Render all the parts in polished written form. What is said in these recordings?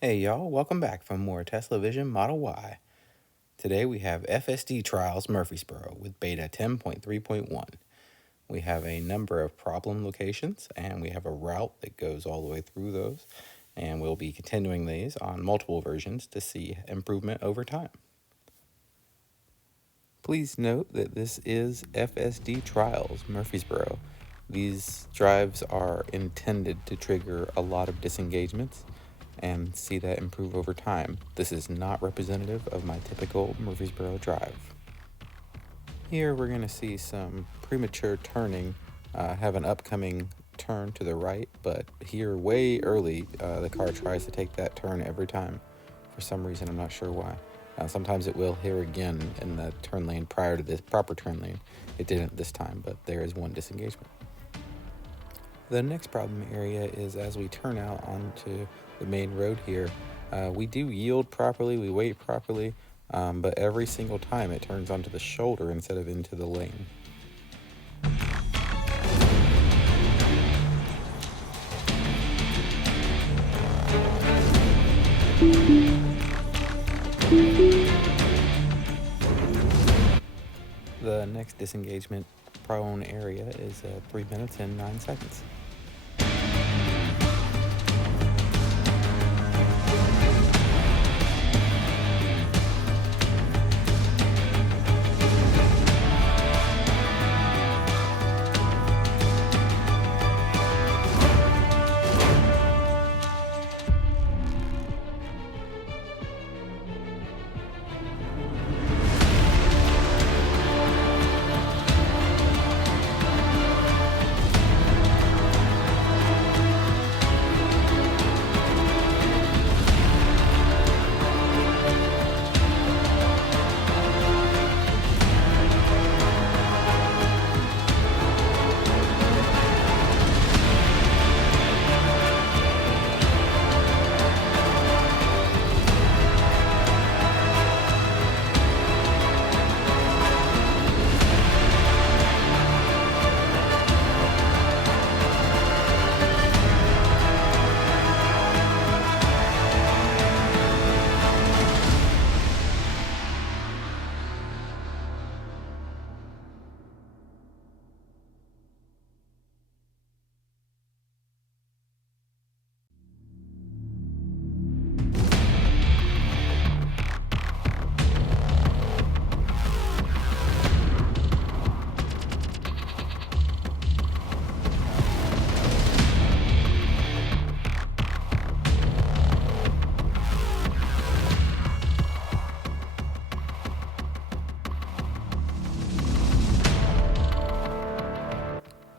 Hey y'all, welcome back for more Tesla Vision Model Y. Today we have FSD Trials Murfreesboro with beta 10.3.1. We have a number of problem locations and we have a route that goes all the way through those, and we'll be continuing these on multiple versions to see improvement over time. Please note that this is FSD Trials Murfreesboro. These drives are intended to trigger a lot of disengagements and see that improve over time. This is not representative of my typical Murfreesboro drive. Here we're going to see some premature turning, have an upcoming turn to the right, but here way early the car tries to take that turn every time. For some reason, I'm not sure why. Sometimes it will here again in the turn lane prior to this proper turn lane. It didn't this time, but there is one disengagement. The next problem area is as we turn out onto the main road here, we do yield properly, we wait properly, but every single time it turns onto the shoulder instead of into the lane. The next disengagement prone area is 3 minutes and 9 seconds.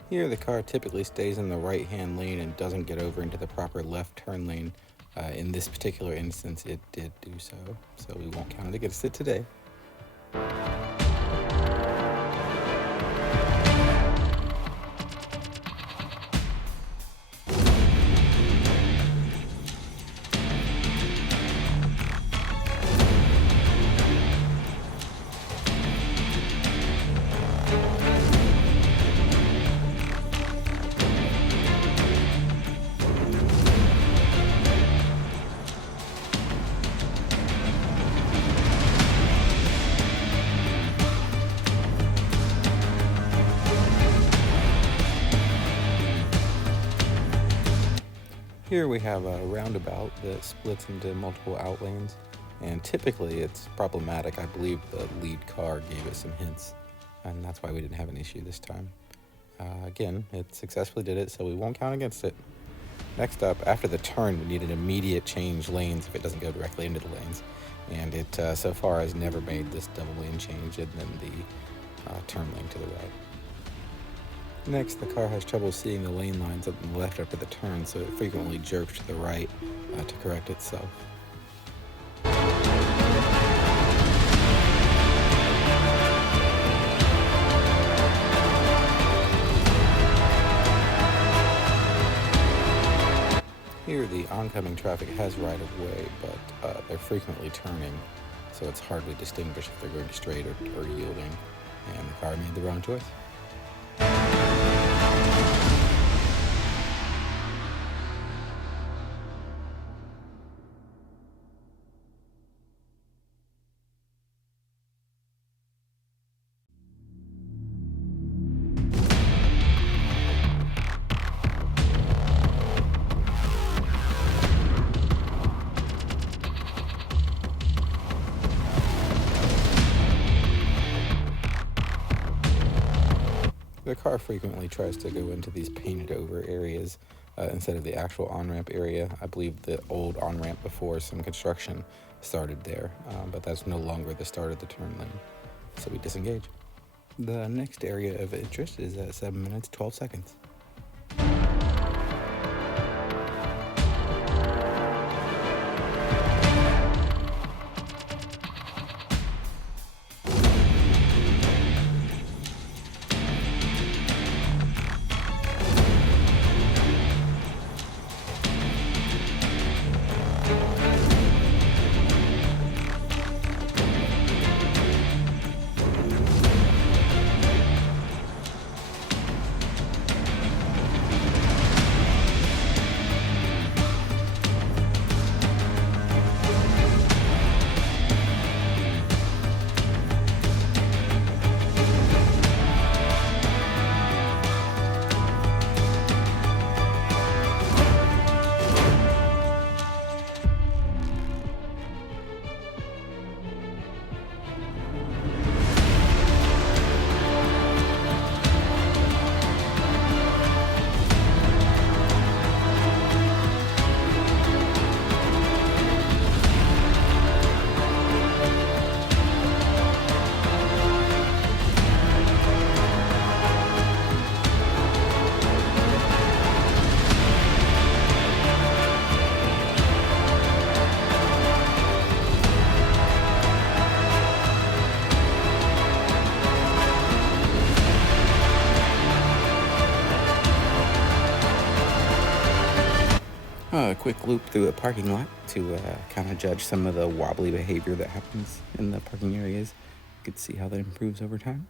Here the car typically stays in the right-hand lane and doesn't get over into the proper left turn lane. In this particular instance, it did do so we won't count it against it today. Here we have a roundabout that splits into multiple out lanes, and typically it's problematic. I believe the lead car gave it some hints, and that's why we didn't have an issue this time. Again, it successfully did it, so we won't count against it. Next up, after the turn, we need an immediate change lanes if it doesn't go directly into the lanes, and it so far has never made this double lane change and then the turn lane to the right. Next, the car has trouble seeing the lane lines up and left after the turn, so it frequently jerks to the right to correct itself. Here, the oncoming traffic has right of way, but they're frequently turning, so it's hard to distinguish if they're going straight or yielding, and the car made the wrong choice. The car frequently tries to go into these painted over areas instead of the actual on-ramp area. I believe the old on-ramp before some construction started there, but that's no longer the start of the turn lane, so we disengage. The next area of interest is at 7 minutes 12 seconds. A quick loop through a parking lot to kind of judge some of the wobbly behavior that happens in the parking areas. You can see how that improves over time.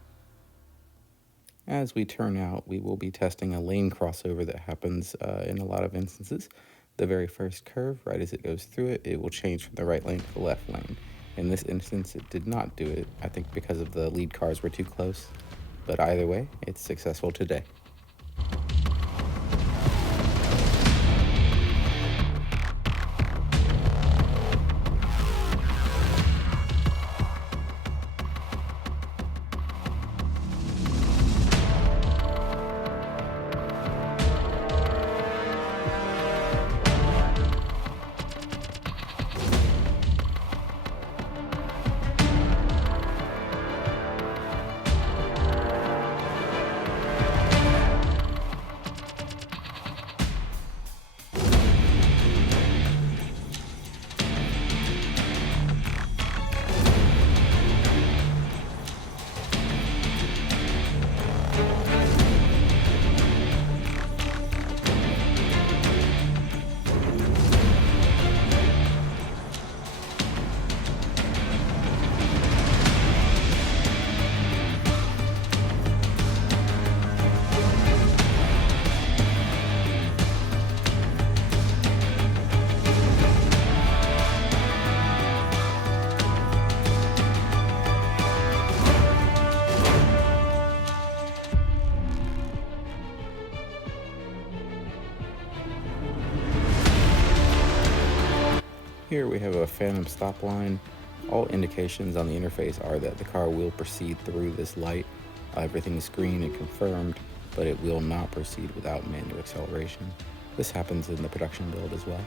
As we turn out, we will be testing a lane crossover that happens in a lot of instances. The very first curve, right as it goes through it, it will change from the right lane to the left lane. In this instance, it did not do it, I think because of the lead cars were too close. But either way, it's successful today. Here we have a phantom stop line. All indications on the interface are that the car will proceed through this light. Everything's green and confirmed, but it will not proceed without manual acceleration. This happens in the production build as well.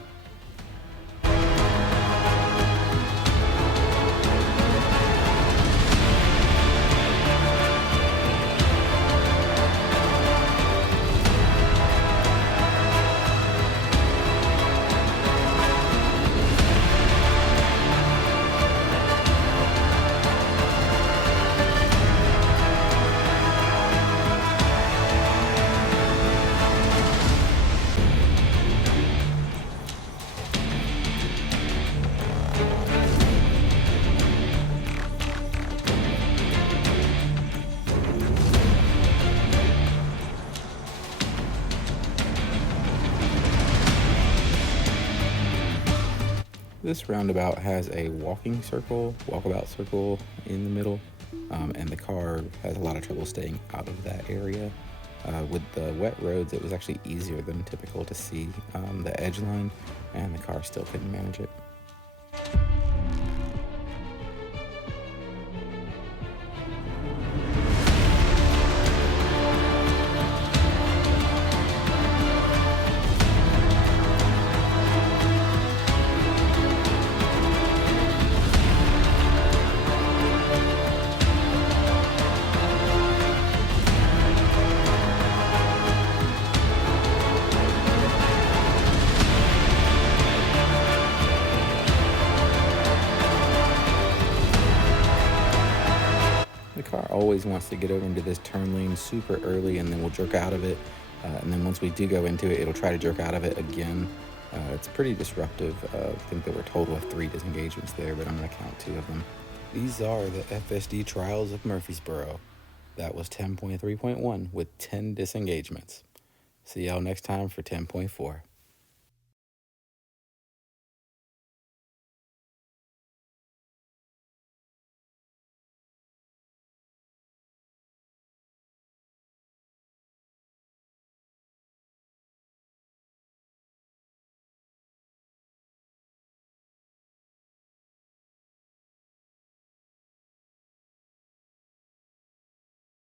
This roundabout has a walkabout circle in the middle, and the car has a lot of trouble staying out of that area. With the wet roads, it was actually easier than typical to see the edge line, and the car still couldn't manage it. always wants to get over into this turn lane super early, and then we'll jerk out of it. And then once we do go into it, it'll try to jerk out of it again. It's pretty disruptive. I think there were a total of 3 disengagements there, but I'm going to count 2 of them. These are the FSD Trials of Murfreesboro. That was 10.3.1 with 10 disengagements. See y'all next time for 10.4.